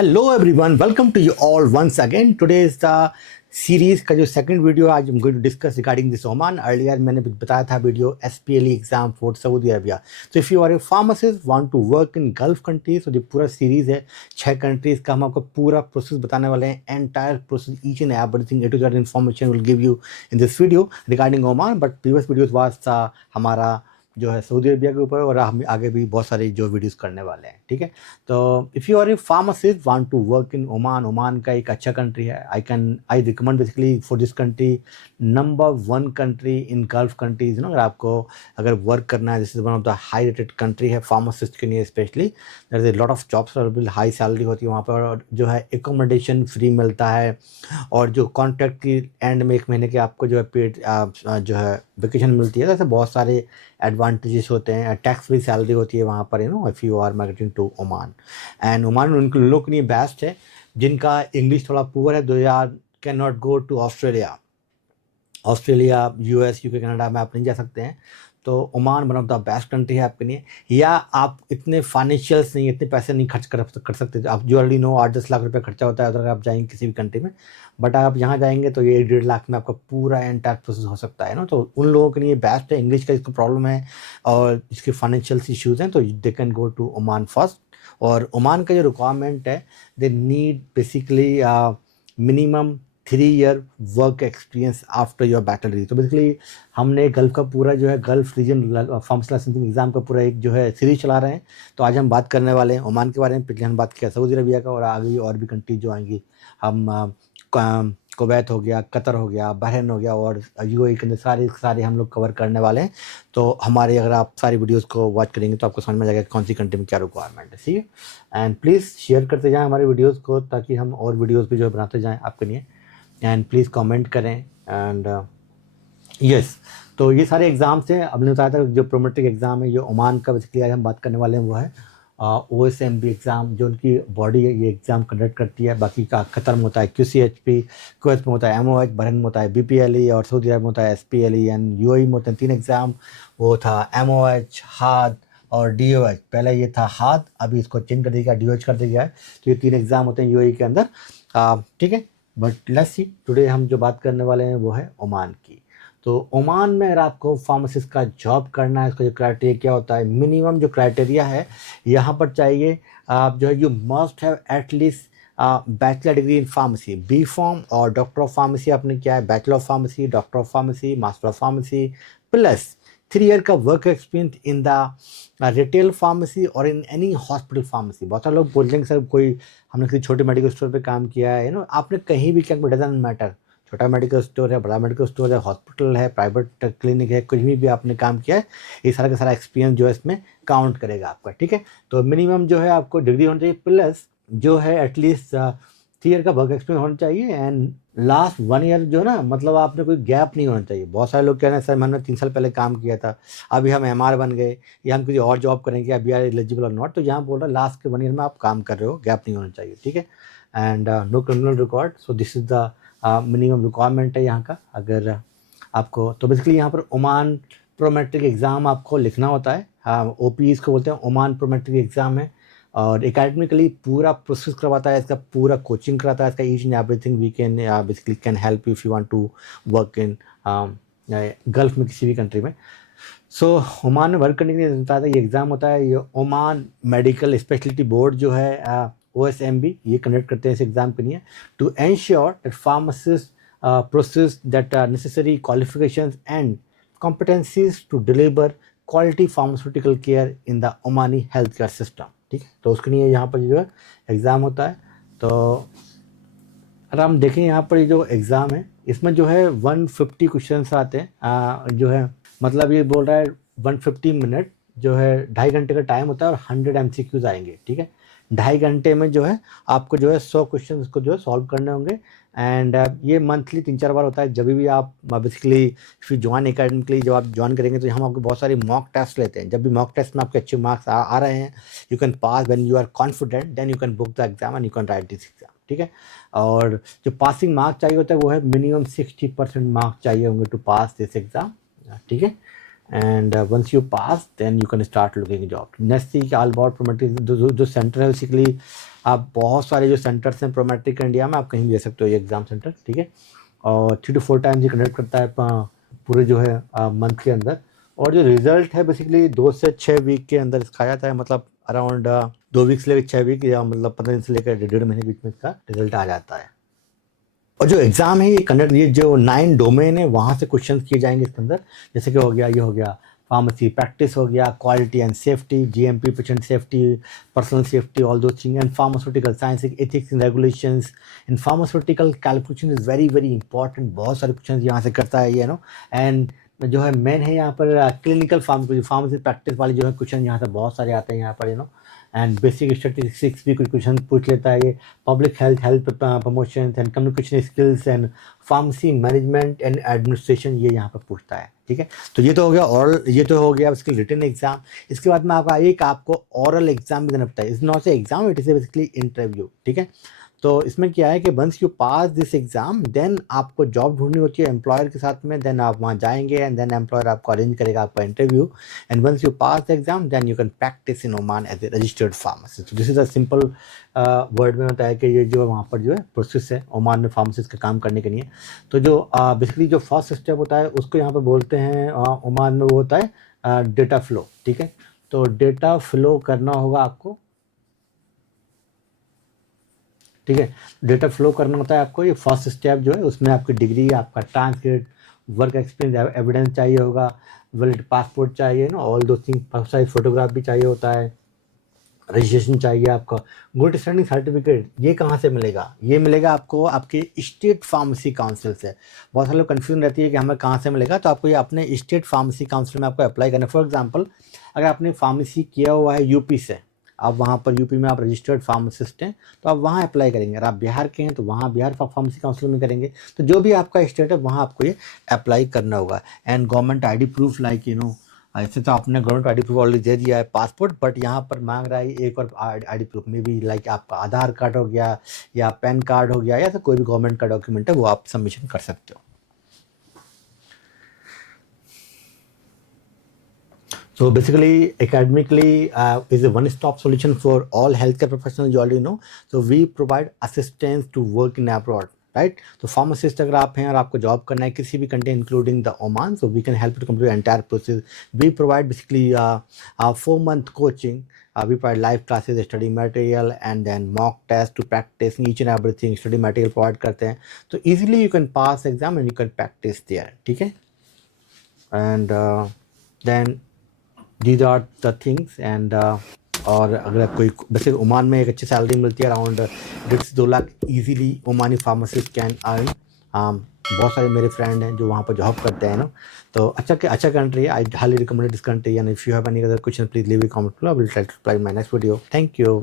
Hello everyone, welcome to you all once again. Today is the series का जो second video आज हम going to discuss regarding this Oman. Earlier मैंने बताया था video SPLE exam for Saudi Arabia. तो if you are a pharmacist want to work in gulf countries, तो जो पूरा सीरीज है 6 कंट्रीज का, हम आपको पूरा प्रोसेस बताने वाले हैं। Entire process, each and everything, A to Z information will give you in this video regarding Oman. But previous videos was हमारा जो है सऊदी अरबिया के ऊपर, और हम आगे भी बहुत सारे जो वीडियोस करने वाले हैं। ठीक है, तो if you are a pharmacist want to work in Oman, Oman का एक अच्छा कंट्री है। I recommend basically for this country, number 1 country in gulf countries. अगर आपको अगर वर्क करना है, this is one of the high rated country है फार्मासिस्ट के लिए specially. There is a lot of jobs available, high salary होती है वहाँ पर, और जो है एकोमोडेशन फ्री मिलता है, और जो कॉन्ट्रैक्ट की एंड में 1 महीने के आपको जो है पेड जो है वेकेशन मिलती है। तो ऐसे बहुत सारे एडवांटेजेस होते हैं। टैक्स फ्री सैलरी होती है वहाँ पर, if you are migrating to Oman. And Oman उन लोगों के लिए बेस्ट है जिनका इंग्लिश थोड़ा पुअर है। 2000 can not go to Australia, US, UK, Canada में आप नहीं जा सकते हैं। तो Oman one of the best country है आपके लिए। या आप इतने फाइनेंशियल्स नहीं, इतने पैसे नहीं खर्च कर सकते। आप जो ऑलरेडी नो 8-10 लाख रुपए खर्चा होता है अगर आप जाएंगे किसी भी कंट्री में। बट आप यहाँ जाएंगे तो ये 1-1.5 लाख में आपका पूरा एंटायर प्रोसेस हो सकता है ना। तो उन लोगों के लिए बेस्ट है। इंग्लिश का इसको प्रॉब्लम है और इसके फाइनेंशियल इश्यूज़ हैं, तो they can go to Oman first. और ओमान का जो रिक्वायरमेंट है, they need basically minimum 3 year work experience after your bachelor. तो बेसिकली हमने गल्फ का पूरा जो है gulf region pharmacy licensing exam का पूरा एक जो है सीरीज चला रहे हैं। तो आज हम बात करने वाले हैं ओमान के बारे में। पिछले हम बात किया सऊदी अरबिया का, और आगे और भी कंट्री जो आएंगी। हम कुवैत हो गया, कतर हो गया, बहरीन हो गया, और यूएई के अंदर सारे हम लोग कवर करने वाले हैं। तो हमारे अगर आप सारी वीडियोस को वॉच करेंगे तो आपको समझ में आ जाएगा कौन सी कंट्री में क्या रिक्वायरमेंट है। ठीक है, एंड प्लीज़ शेयर करते जाएं हमारे वीडियोस को, ताकि हम और वीडियोस भी जो है बनाते जाएं आपके लिए। एंड प्लीज़ कमेंट करें। एंड यस, तो ये सारे एग्ज़ाम्स हैं। अब मैंने बताया था जो प्रोमेट्रिक एग्ज़ाम है ये ओमान का, बेसिकली आज हम बात करने वाले हैं वो है OSMB एग्ज़ाम, जो उनकी बॉडी है ये एग्ज़ाम कंडक्ट करती है। बाकी का कतर में होता है QCHP, कुवैत में होता है MOH, बहरीन में होता है BPLE, और सऊदी अरब में होता है SPLE, एंड UAE में होते हैं 3 एग्ज़ाम। वो था MOH, हाद और DOH। पहले ये था हाद, अभी इसको चेंज कर दिया, DOH कर दिया है। तो ये 3 एग्ज़ाम होते हैं UAE के अंदर। ठीक है, बट लेट्स सी, टुडे हम जो बात करने वाले हैं वो है ओमान की। तो ओमान में अगर आपको फार्मासिस्ट का जॉब करना है, इसका जो क्राइटेरिया क्या होता है, मिनिमम जो क्राइटेरिया है यहाँ पर चाहिए, आप जो है you must have at least bachelor degree in pharmacy, B pharm, और डॉक्टर ऑफ फार्मेसी आपने क्या है, bachelor of pharmacy, doctor of pharmacy, master of pharmacy, plus 3 year का work experience in the retail pharmacy और इन एनी हॉस्पिटल फार्मेसी। बहुत सारे लोग बोल रहे हैं सर कोई हमने किसी छोटे मेडिकल स्टोर पे काम किया है, आपने कहीं भी क्या, डजंट मैटर, छोटा मेडिकल स्टोर है, बड़ा मेडिकल स्टोर है, हॉस्पिटल है, प्राइवेट क्लिनिक है, कुछ भी आपने काम किया है, ये सारा का सारा एक्सपीरियंस जो है इसमें काउंट करेगा आपका। ठीक है, तो मिनिमम जो है आपको डिग्री होनी चाहिए, प्लस जो है एटलीस्ट 3 ईयर का वर्क एक्सपीरियंस होना चाहिए। एंड लास्ट 1 ईयर जो ना, मतलब आपने कोई गैप नहीं होना चाहिए। बहुत सारे लोग कह रहे हैं सर मैंने 3 साल पहले काम किया था, अभी हम MR बन गए, या हम किसी और जॉब करेंगे, अभी आर एलिजिबल और नॉट। तो यहाँ बोल रहा है लास्ट के 1 ईयर में आप काम कर रहे हो, गैप नहीं होना चाहिए। ठीक है, and no criminal record, so this is the minimum requirement है यहाँ का। अगर आपको, तो बेसिकली यहाँ पर ओमान प्रोमेट्रिक एग्ज़ाम आपको लिखना होता है। OP इसको बोलते हैं, ओमान प्रोमेट्रिक एग्ज़ाम है। और एकेडमिकली पूरा प्रोसेस करवाता है, इसका पूरा कोचिंग कराता है, इसका each and everything we can basically can help you if you want to work in gulf में किसी भी कंट्री में। सो ओमान में वर्क करने के लिए बताया था ये एग्ज़ाम होता है। ये ओमान मेडिकल स्पेशलिटी बोर्ड जो है OSMB, ये कंडक्ट करते हैं इस एग्ज़ाम के लिए, to ensure that pharmacist process that necessary qualifications and competencies to deliver quality pharmaceutical care in the Omani health care system. ठीक है, तो उसके लिए यहाँ पर जो है एग्ज़ाम होता है। तो अगर हम देखें यहाँ पर ये जो एग्ज़ाम है, इसमें जो है 150 क्वेश्चंस आते हैं। जो है मतलब ये बोल रहा है 150 मिनट जो है 2.5 घंटे का टाइम होता है, और 100 MCQs आएंगे। ठीक है, 2.5 घंटे में जो है आपको जो है 100 क्वेश्चन को जो है सॉल्व करने होंगे। एंड ये मंथली 3-4 बार होता है। जब भी आप basically if you join academically, जब आप ज्वाइन करेंगे तो हम आपको बहुत सारे मॉक टेस्ट लेते हैं। जब भी मॉक टेस्ट में आपके अच्छे मार्क्स आ रहे हैं, you can pass, when you are confident then you can book the exam and you can write this exam. ठीक है, और जो पासिंग मार्क्स चाहिए होता है वो है मिनिमम 60% मार्क्स चाहिए होंगे टू पास दिस एग्ज़ाम। ठीक है, and once you pass then you can start looking a job. Next thing all about prometric जो सेंटर है बेसिकली आप बहुत सारे जो सेंटर्स हैं प्रोमेट्रिक इंडिया में आप कहीं भी दे सकते हो ये एग्ज़ाम सेंटर, ठीक है। और 3 to 4 टाइम्स ये कंडक्ट करता है पूरे जो है मंथ के अंदर। और जो रिजल्ट है बेसिकली 2 से 6 वीक के अंदर इसका आ जाता है, मतलब अराउंड 2 वीक से लेकर 6 वीक या मतलब 15 दिन से लेकर 1.5 महीने के बीच में इसका रिजल्ट आ जाता है। और जो एग्ज़ाम है ये कंडक्ट, ये जो 9 डोमेन है वहाँ से क्वेश्चन किए जाएंगे इसके अंदर, जैसे कि हो गया ये हो गया फार्मेसी प्रैक्टिस, हो गया quality and safety, GMP patient safety, personal safety, all दो thing, and pharmaceutical science, ethics and regulations in pharmaceutical calculation is very very important. बहुत सारे क्वेश्चन यहाँ से करता है ये नो। एंड जो है मेन है यहाँ पर क्लिनिकल फार्मेसी प्रैक्टिस वाले जो है क्वेश्चन यहाँ से बहुत सारे आते हैं यहाँ पर you know. And basic statistics भी कुछ क्वेश्चन पूछ लेता है ये, public health promotion and communication skills and pharmacy management and administration ये यहाँ पर पूछता है, ठीक है। तो ये तो हो गया और ये तो हो गया उसकी रिटन एग्जाम। इसके बाद में आपको ऑरल एग्जाम भी देना पड़ता है। It's not a exam, it is basically interview, ठीक है। तो इसमें क्या है कि once you pass this exam then आपको जॉब ढूंढनी होती है एम्प्लॉयर के साथ में, देन आप वहाँ जाएंगे एंड देन एम्प्लॉयर आपको अरेंज करेगा आपका interview, and once you pass the exam then you can practice in Oman as a registered pharmacist. This is a simple word में होता है कि ये जो वहाँ पर जो है प्रोसेस है ओमान में फार्मासिस्ट का काम करने के लिए। तो जो बेसिकली जो फर्स्ट स्टेप होता है उसको यहाँ पर बोलते हैं ओमान में वो होता है डेटा फ्लो, ठीक है। तो डेटा फ्लो करना होगा आपको, ठीक है। डेटा फ्लो करना होता है आपको, ये फर्स्ट स्टेप जो है उसमें आपकी डिग्री, आपका ट्रांसक्रिप्ट, वर्क एक्सपीरियंस एविडेंस चाहिए होगा, वैलिड पासपोर्ट चाहिए ना, ऑल दो थिंग, साइज फोटोग्राफ भी चाहिए होता है, रजिस्ट्रेशन चाहिए आपका, गुड स्टैंडिंग सर्टिफिकेट। ये कहाँ से मिलेगा? ये मिलेगा आपको आपके स्टेट फार्मेसी काउंसिल से। बहुत सारे लोग कन्फ्यूजन रहती है कि हमें कहाँ से मिलेगा, तो आपको ये अपने स्टेट फार्मेसी काउंसिल में आपको अप्लाई करना है। फॉर एग्जांपल अगर आपने फार्मेसी किया हुआ है यूपी से, आप वहाँ पर यूपी में आप रजिस्टर्ड फार्मासिस्ट हैं तो आप वहाँ अप्लाई करेंगे। अगर आप बिहार के हैं तो वहाँ बिहार फार्मेसी काउंसिल में करेंगे। तो जो भी आपका स्टेट है वहाँ आपको ये अप्लाई करना होगा। And government ID proof like you know, ऐसे तो आपने गवर्नमेंट आईडी प्रूफ ऑलरेडी दे दिया है पासपोर्ट, बट यहाँ पर मांग रहा है एक और आईडी प्रूफ में भी, लाइक आपका आधार कार्ड हो गया या पैन कार्ड हो गया या तो कोई भी गवर्नमेंट का डॉक्यूमेंट है वो आप सबमिशन कर सकते हो। So basically, academically is a one-stop solution for all healthcare professionals. You already know. So we provide assistance to work in abroad, right? तो pharmacist अगर आप हैं और आपको जॉब करना है किसी भी country including the Oman, so we can help you to complete the entire process. We provide basically 4-month coaching. We provide live classes, study material, and then mock test to practice each and everything. Study material provide करते हैं, तो easily you can pass exam and you can practice there, ठीक है। And then these are the things and और अगर कोई वैसे Oman में एक अच्छी सैलरी मिलती है अराउंड 1.5 से 2 lakh easily Omani pharmacist can earn. बहुत सारे मेरे फ्रेंड हैं जो वहाँ पर जॉब करते हैं ना, तो अच्छा कंट्री है। I highly recommend this country and if you have any other question please leave a comment below, I will try to reply in my next video. Thank you.